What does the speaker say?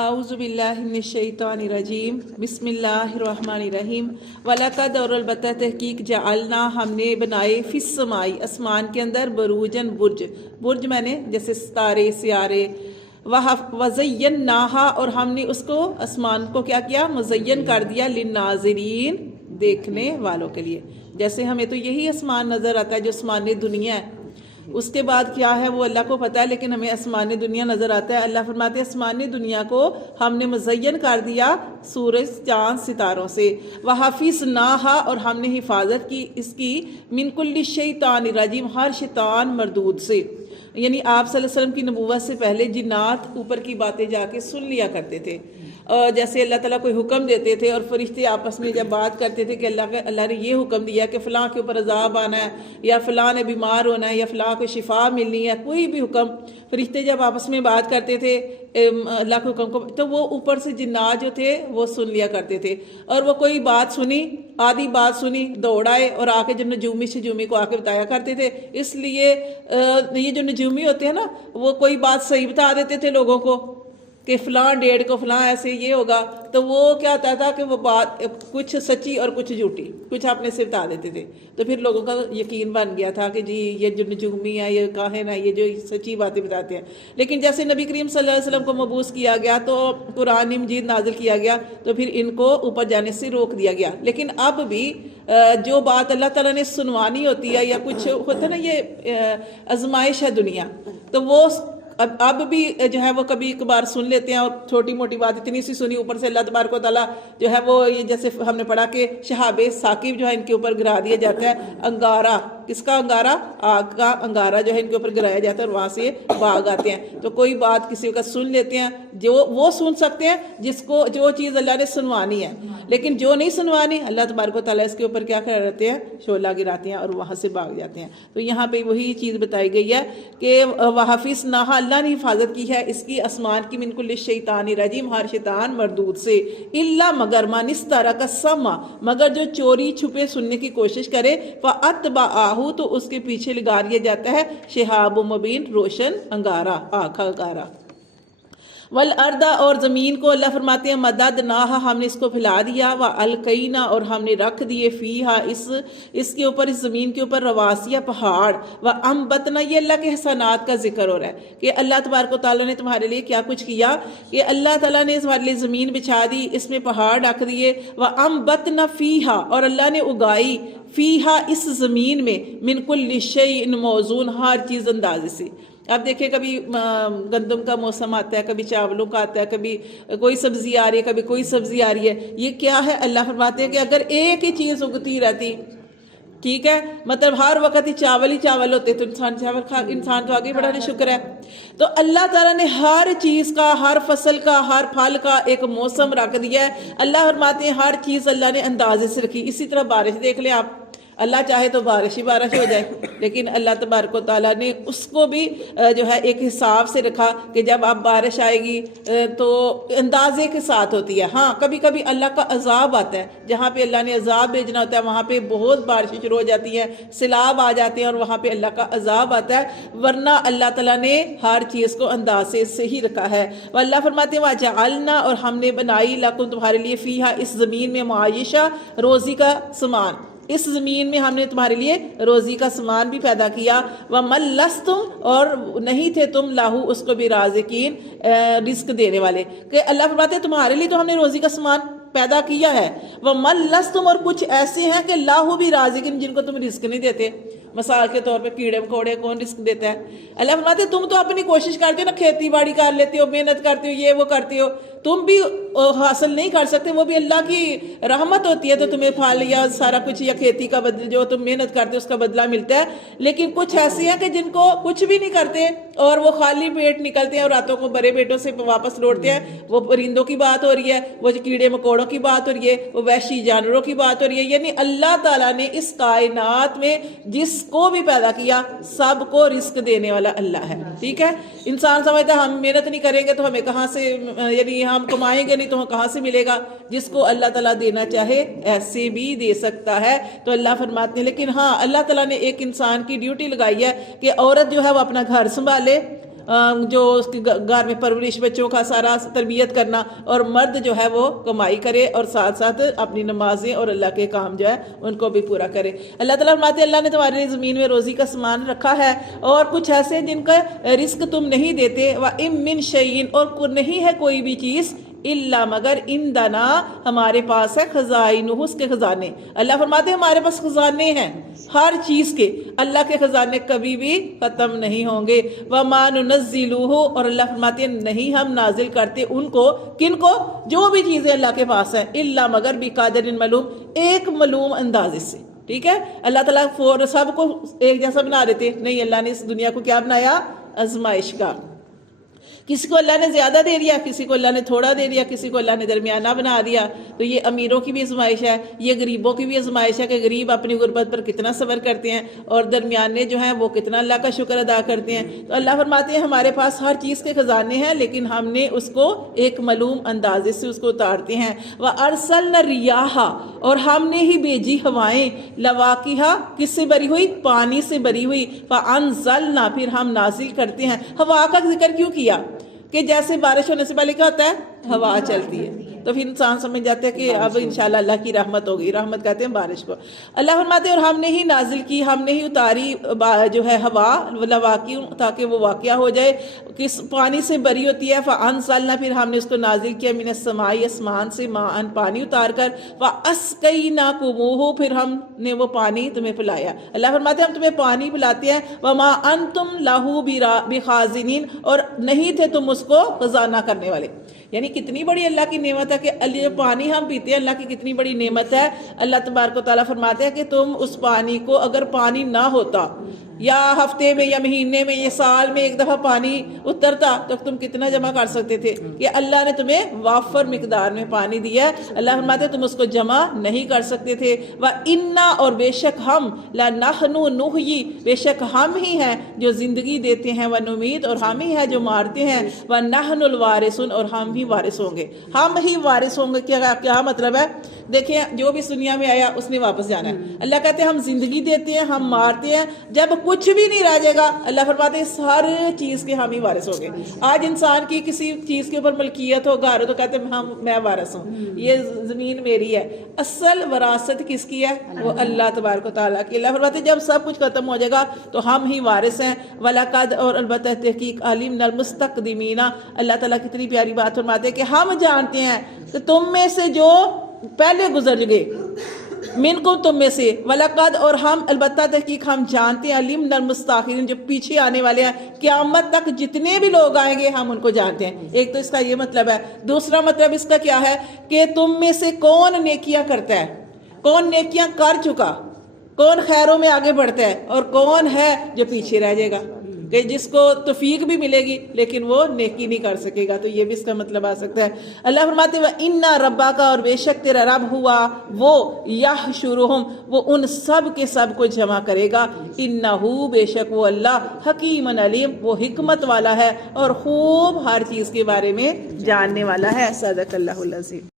اعوذ باللہ من الشیطان الرجیم بسم اللہ الرحمن الرحیم وَلَقَدْ اور البتہ تحقیق جعلنا ہم نے بنائے فی السماء آسمان کے اندر بروجن برج میں نے جیسے ستارے سیارے وَزَيَّنَّاهَا اور ہم نے اس کو آسمان کو کیا کیا مزین کر دیا للناظرین دیکھنے والوں کے لیے. جیسے ہمیں تو یہی آسمان نظر آتا ہے جو آسمان دنیا ہے, اس کے بعد کیا ہے وہ اللہ کو پتہ ہے, لیکن ہمیں آسمان دنیا نظر آتا ہے. اللہ فرماتے ہیں آسمان دنیا کو ہم نے مزین کر دیا سورج چاند ستاروں سے. وَحَفِظْنَاهَا اور ہم نے حفاظت کی اس کی من کل شیطان رجیم ہر شیطان مردود سے. یعنی آپ صلی اللہ علیہ وسلم کی نبوت سے پہلے جنات اوپر کی باتیں جا کے سن لیا کرتے تھے, اور جیسے اللہ تعالیٰ کوئی حکم دیتے تھے اور فرشتے آپس میں جب بات کرتے تھے کہ اللہ نے یہ حکم دیا کہ فلاں کے اوپر عذاب آنا ہے یا فلاں نے بیمار ہونا ہے یا فلاں کو شفا ملنی ہے, کوئی بھی حکم فرشتے جب آپس میں بات کرتے تھے اللہ کے حکم کو, تو وہ اوپر سے جنات جو تھے وہ سن لیا کرتے تھے. اور وہ کوئی بات سنی, آدھی بات سنی, دوڑ آئے اور آ کے جو نجومی شجومی کو آ کے بتایا کرتے تھے. اس لیے یہ جو نجومی ہوتے ہیں نا, وہ کوئی بات صحیح بتا دیتے تھے لوگوں کو کہ فلاں ڈیٹ کو فلاں ایسے یہ ہوگا, تو وہ کیا ہوتا تھا کہ وہ بات کچھ سچی اور کچھ جھوٹی کچھ اپنے سے بتا دیتے تھے. تو پھر لوگوں کا یقین بن گیا تھا کہ جی یہ جو نجومی ہے یہ کاہن ہے یہ جو سچی باتیں بتاتے ہیں. لیکن جیسے نبی کریم صلی اللہ علیہ وسلم کو مبعوث کیا گیا تو قرآن مجید نازل کیا گیا تو پھر ان کو اوپر جانے سے روک دیا گیا. لیکن اب بھی جو بات اللہ تعالیٰ نے سنوانی ہوتی ہے یا کچھ ہوتا ہے نا, یہ آزمائش ہے دنیا, تو وہ اب بھی جو ہے وہ کبھی کبھار سن لیتے ہیں. اور چھوٹی موٹی بات اتنی سی سنی, اوپر سے اللہ تبارک و تعالیٰ جو ہے وہ یہ جیسے ہم نے پڑھا کہ شہاب ثاقب جو ہے ان کے اوپر گرا دیا جاتا ہے. انگارہ, کس کا انگارہ؟ آگ کا انگارہ جو ہے ان کے اوپر گرایا جاتا ہے اور وہاں سے بھاگ آتے ہیں. تو کوئی بات کسی کا سن لیتے ہیں, جو وہ سن سکتے ہیں جس کو جو چیز اللہ نے سنوانی ہے, لیکن جو نہیں سنوانی اللہ تبارک و تعالیٰ اس کے اوپر کیا کر رہتے ہیں, شعلہ گراتے ہیں اور وہاں سے بھاگ جاتے ہیں. تو یہاں پہ وہی چیز بتائی گئی ہے کہ وَحَفِظْنَاهَا اللہ نے حفاظت کی ہے اس کی آسمان کی من کل شیطان رجیم ہر شیطان مردود سے. الا مگر من استرق السمع مگر جو چوری چھپے سننے کی کوشش کرے, فَأَتْبَعَهُ تو اس کے پیچھے لگا دیا جاتا ہے شہاب مبین روشن انگارہ, آنکھ انگارہ. والارض اور زمین کو اللہ فرماتے ہیں مددناہا ہم نے اس کو پھیلا دیا, والقینا اور ہم نے رکھ دیے فیہا اس کے اوپر اس زمین کے اوپر رواسیہ پہاڑ, وانبتنا یہ اللہ کے احسانات کا ذکر ہو رہا ہے کہ اللہ تبارک و تعالیٰ نے تمہارے لیے کیا کچھ کیا, کہ اللہ تعالیٰ نے تمہارے لیے زمین بچھا دی, اس میں پہاڑ رکھ دیے. وانبتنا فیہا اور اللہ نے اگائی فیہا اس زمین میں من کل شیء موزون ہر چیز اندازے سے. اب دیکھیں کبھی گندم کا موسم آتا ہے, کبھی چاولوں کا آتا ہے, کبھی کوئی سبزی آ رہی ہے, کبھی کوئی سبزی آ رہی ہے. یہ کیا ہے؟ اللہ فرماتے ہیں کہ اگر ایک ہی چیز اگتی رہتی, ٹھیک ہے, مطلب ہر وقت ہی چاول ہوتے تو انسان تو آگے بڑھانے شکر ہے. تو اللہ تعالیٰ نے ہر چیز کا, ہر فصل کا, ہر پھل کا ایک موسم رکھ دیا ہے. اللہ فرماتے ہیں ہر چیز اللہ نے اندازے سے رکھی. اسی طرح بارش دیکھ لیں آپ, اللہ چاہے تو بارش ہی بارش ہو جائے, لیکن اللہ تبارک و تعالیٰ نے اس کو بھی جو ہے ایک حساب سے رکھا کہ جب اب بارش آئے گی تو اندازے کے ساتھ ہوتی ہے. ہاں کبھی کبھی اللہ کا عذاب آتا ہے, جہاں پہ اللہ نے عذاب بھیجنا ہوتا ہے وہاں پہ بہت بارشیں شروع ہو جاتی ہیں, سیلاب آ جاتے ہیں اور وہاں پہ اللہ کا عذاب آتا ہے, ورنہ اللہ تعالیٰ نے ہر چیز کو اندازے سے ہی رکھا ہے. اللہ فرماتے ہیں وَجَعَلْنَا اور ہم نے بنائی لَكُمْ تمہارے لیے فیہا اس زمین میں معاشہ روزی کا سامان, اس زمین میں ہم نے تمہارے لیے روزی کا سامان بھی پیدا کیا. وَمَن لَسْتُمْ اور نہیں تھے تم لاہو اس کو بھی رازقین رزق دینے والے, کہ اللہ فرماتے ہیں تمہارے لیے تو ہم نے روزی کا سامان پیدا کیا ہے. وَمَن لَسْتُمْ اور کچھ ایسے ہیں کہ لاہو بھی رازقین جن کو تم رزق نہیں دیتے. مثال کے طور پہ کیڑے مکوڑے کون رزق دیتا ہے؟ اللہ فرماتے ہیں تم تو اپنی کوشش کرتے ہو نا, کھیتی باڑی کر لیتے ہو, محنت کرتے ہو, یہ وہ کرتے ہو, تم بھی حاصل نہیں کر سکتے, وہ بھی اللہ کی رحمت ہوتی ہے تو تمہیں پھل یا سارا کچھ یا کھیتی کا بدل جو تم محنت کرتے ہو اس کا بدلہ ملتا ہے. لیکن کچھ ایسے ہیں کہ جن کو کچھ بھی نہیں کرتے اور وہ خالی پیٹ نکلتے ہیں اور راتوں کو بڑے پیٹوں سے واپس لوٹتے ہیں. وہ پرندوں کی بات ہو رہی ہے, وہ کیڑے مکوڑوں کی بات ہو رہی ہے, وہ وحشی جانوروں کی بات ہو رہی ہے. یعنی اللہ تعالیٰ نے اس کائنات میں جس کو بھی پیدا کیا سب کو رزق دینے والا اللہ ہے. ٹھیک ہے, انسان سمجھتا ہے ہم محنت نہیں کریں گے تو ہمیں کہاں سے, یعنی ہم کمائیں گے نہیں تو کہاں سے ملے گا. جس کو اللہ تعالیٰ دینا چاہے ایسے بھی دے سکتا ہے. تو اللہ فرماتے ہیں لیکن ہاں اللہ تعالیٰ نے ایک انسان کی ڈیوٹی لگائی ہے کہ عورت جو ہے وہ اپنا گھر سنبھالے, جو اس کی گھر میں پرورش، بچوں کا سارا تربیت کرنا، اور مرد جو ہے وہ کمائی کرے اور ساتھ ساتھ اپنی نمازیں اور اللہ کے کام جو ہے ان کو بھی پورا کرے۔ اللہ تعالیٰ فرماتے ہیں اللہ نے تمہارے لیے زمین میں روزی کا سامان رکھا ہے اور کچھ ایسے جن کا رزق تم نہیں دیتے، وَإِن مِّن شَيْءٍ، اور نہیں ہے کوئی بھی چیز، الا مگر عندنا، ہمارے پاس ہے، خزائنہ، اس کے خزانے۔ اللہ فرماتے ہیں ہمارے پاس خزانے ہیں ہر چیز کے، اللہ کے خزانے کبھی بھی ختم نہیں ہوں گے۔ وما ننزلہ، اور اللہ فرماتے ہیں نہیں ہم نازل کرتے ان کو، کن کو؟ جو بھی چیزیں اللہ کے پاس ہیں، الا مگر بقدر معلوم، ایک معلوم اندازے سے۔ ٹھیک ہے، اللہ تعالیٰ سب کو ایک جیسا بنا دیتے نہیں، اللہ نے اس دنیا کو کیا بنایا؟ آزمائش کا۔ کسی کو اللہ نے زیادہ دے دیا، کسی کو اللہ نے تھوڑا دے دیا، کسی کو اللہ نے درمیانہ بنا دیا۔ تو یہ امیروں کی بھی آزمائش ہے، یہ غریبوں کی بھی آزمائش ہے کہ غریب اپنی غربت پر کتنا صبر کرتے ہیں اور درمیانے جو ہیں وہ کتنا اللہ کا شکر ادا کرتے ہیں۔ تو اللہ فرماتے ہیں ہمارے پاس ہر چیز کے خزانے ہیں، لیکن ہم نے اس کو ایک معلوم اندازے سے اس کو اتارتے ہیں۔ وَأَرْسَلْنَا الرِّيَاحَ، اور ہم نے ہی بھیجی ہوائیں، لَوَاقِحَ، کس سے بری ہوئی؟ پانی سے بری ہوئی۔ فَأَنزَلْنَا، پھر ہم نازل کرتے ہیں۔ ہوا کا ذکر کیوں کیا؟ کہ جیسے بارش ہونے سے پہلے کیا ہوتا ہے؟ ہوا چلتی ہے، تو پھر انسان سمجھ جاتا ہے کہ اب انشاءاللہ اللہ کی رحمت ہوگی۔ رحمت کہتے ہیں بارش کو۔ اللہ فرماتے ہیں اور ہم نے ہی نازل کی، ہم نے ہی اتاری جو ہے ہوا، لواقی، تاکہ وہ واقعہ ہو جائے، کس پانی سے بری ہوتی ہے۔ فَأَنزَلْنَا، پھر ہم نے اس کو نازل کیا، مِنَ السَّمَاءِ، آسمان سے، ماءً، پانی اتار کر، وَأَسْقَيْنَاكُمُوهُ، پھر ہم نے وہ پانی تمہیں پلایا۔ اللہ فرماتے ہیں ہم تمہیں پانی پلاتے ہیں، وَمَا أَنْتُمْ لَهُ بِخَازِنِينَ، اور نہیں تھے تم اس کو خزانہ کرنے والے۔ یعنی کتنی بڑی اللہ کی نعمت ہے کہ جو پانی ہم پیتے ہیں، اللہ کی کتنی بڑی نعمت ہے۔ اللہ تبارک و تعالیٰ فرماتے ہیں کہ تم اس پانی کو، اگر پانی نہ ہوتا، یا ہفتے میں یا مہینے میں یا سال میں ایک دفعہ پانی اترتا، تو تم کتنا جمع کر سکتے تھے؟ کہ اللہ نے تمہیں وافر مقدار میں پانی دیا ہے۔ اللہ فرماتے ہیں تم اس کو جمع نہیں کر سکتے تھے۔ وَإِنَّا، اور بے شک ہم، لَنَحْنُ نُحْيِي، بے شک ہم ہی ہیں جو زندگی دیتے ہیں، وَنُمِيتُ، اور ہم ہی ہیں جو مارتے ہیں، وَنَحْنُ الْوَارِثُونَ، اور ہم ہی وارث ہوں گے۔ ہم ہی وارث ہوں گے، کیا مطلب ہے؟ دیکھیں جو بھی اس دنیا میں آیا اس نے واپس جانا ہے۔ اللہ کہتے ہیں ہم زندگی دیتے ہیں، ہم مارتے ہیں، جب کچھ بھی نہیں رہ جائے گا اللہ فرماتے ہیں ہر چیز کے ہم ہی وارث ہوں گے۔ آج انسان کی کسی چیز کے اوپر ملکیت ہو، گھر ہو، تو کہتے ہیں میں وارث ہوں، یہ زمین میری ہے۔ اصل وراثت کس کی ہے؟ وہ اللہ تبارک و تعالیٰ کی۔ اللہ فرماتے ہیں جب سب کچھ ختم ہو جائے گا تو ہم ہی وارث ہیں۔ وَلَقَدْ، اور البتہ تحقیق، عَلِمْنَا الْمُسْتَقْدِمِينَ، اللہ تعالیٰ کتنی پیاری بات فرماتے ہیں کہ ہم جانتے ہیں کہ تم میں سے جو پہلے گزر گئے، منکم، تم میں سے، وَلَقَدْ، اور ہم البتہ تحقیق ہم جانتے ہیں، عَلِمْنَا الْمُسْتَأْخِرِينَ، جو پیچھے آنے والے ہیں، قیامت تک جتنے بھی لوگ آئیں گے ہم ان کو جانتے ہیں۔ ایک تو اس کا یہ مطلب ہے۔ دوسرا مطلب اس کا کیا ہے کہ تم میں سے کون نیکیاں کرتا ہے، کون نیکیاں کر چکا، کون خیروں میں آگے بڑھتا ہے، اور کون ہے جو پیچھے رہ جائے گا، کہ جس کو توفیق بھی ملے گی لیکن وہ نیکی نہیں کر سکے گا۔ تو یہ بھی اس کا مطلب آ سکتا ہے۔ اللہ فرماتے ہیں وَإِنَّا رَبَّكَ، اور بے شک تیرا رب ہوا وہ، يَحْشُرُهُمْ، وہ ان سب کے سب کو جمع کرے گا، إِنَّهُ، بے شک وہ اللہ، حکیم علیم، وہ حکمت والا ہے اور خوب ہر چیز کے بارے میں جاننے والا ہے۔ صدق اللہ العظیم۔